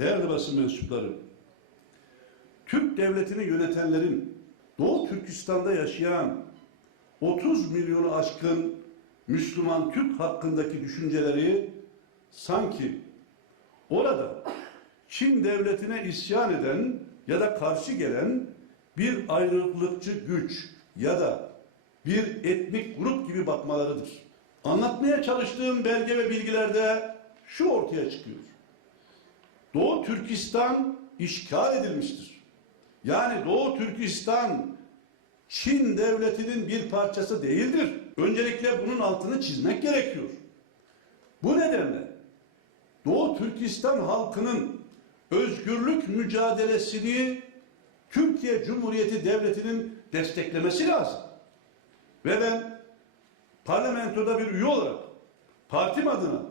Değerli basın mensupları, Türk devletini yönetenlerin Doğu Türkistan'da yaşayan 30 milyonu aşkın Müslüman Türk hakkındaki düşünceleri sanki orada Çin devletine isyan eden ya da karşı gelen bir ayrılıkçı güç ya da bir etnik grup gibi bakmalarıdır. Anlatmaya çalıştığım belge ve bilgilerde şu ortaya çıkıyor. Doğu Türkistan işgal edilmiştir. Yani Doğu Türkistan Çin devletinin bir parçası değildir. Öncelikle bunun altını çizmek gerekiyor. Bu nedenle Doğu Türkistan halkının özgürlük mücadelesini Türkiye Cumhuriyeti Devleti'nin desteklemesi lazım. Ve ben parlamentoda bir üye olarak partim adına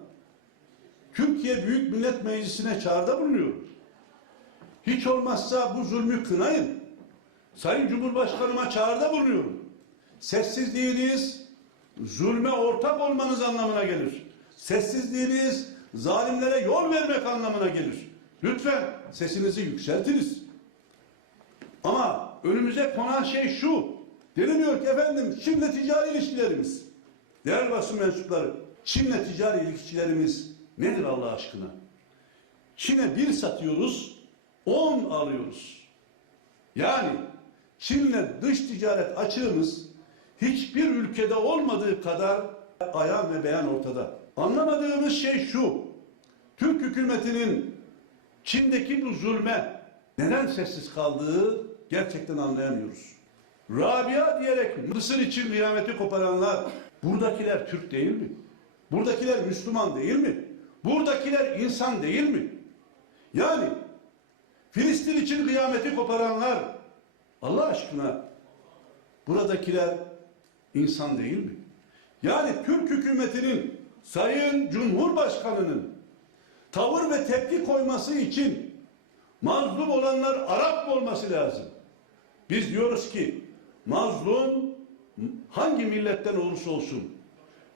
Türkiye Büyük Millet Meclisi'ne çağrıda bulunuyorum. Hiç olmazsa bu zulmü kınayın. Sayın Cumhurbaşkanıma çağrıda bulunuyorum. Sessizliğiniz zulme ortak olmanız anlamına gelir. Sessizliğiniz zalimlere yol vermek anlamına gelir. Lütfen sesinizi yükseltiniz. Ama önümüze konan şey şu. Deniliyor ki efendim Çin'le ticari ilişkilerimiz. Değerli basın mensupları, Çin'le ticari ilişkilerimiz nedir Allah aşkına? Çin'e 1 satıyoruz, 10 alıyoruz. Yani Çin'le dış ticaret açığımız hiçbir ülkede olmadığı kadar ayan ve beyan ortada. Anlamadığımız şey şu. Türk hükümetinin Çin'deki bu zulme neden sessiz kaldığı gerçekten anlayamıyoruz. Rabia diyerek Mısır için kıyameti koparanlar, buradakiler Türk değil mi? Buradakiler Müslüman değil mi? Buradakiler insan değil mi? Yani Filistin için kıyameti koparanlar, Allah aşkına buradakiler insan değil mi? Yani Türk hükümetinin, Sayın Cumhurbaşkanı'nın tavır ve tepki koyması için mazlum olanlar Arap olması lazım. Biz diyoruz ki mazlum hangi milletten olursa olsun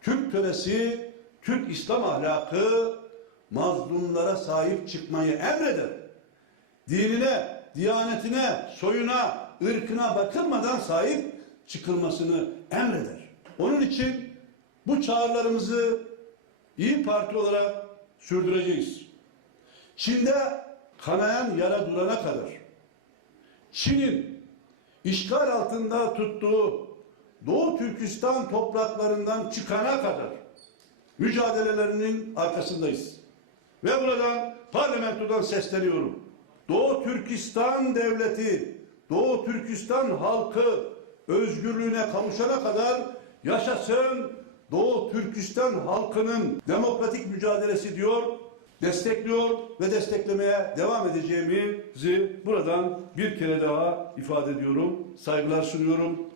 Türk töresi, Türk İslam ahlakı mazlumlara sahip çıkmayı emreder. Dinine, diyanetine, soyuna, ırkına bakılmadan sahip çıkılmasını emreder. Onun için bu çağrılarımızı İYİ Parti olarak sürdüreceğiz. Çin'de kanayan yara durana kadar, Çin'in işgal altında tuttuğu Doğu Türkistan topraklarından çıkana kadar mücadelelerinin arkasındayız. Ve buradan parlamentodan sesleniyorum. Doğu Türkistan devleti, Doğu Türkistan halkı özgürlüğüne kavuşana kadar yaşasın Doğu Türkistan halkının demokratik mücadelesi diyor, destekliyor ve desteklemeye devam edeceğimizi buradan bir kere daha ifade ediyorum. Saygılar sunuyorum.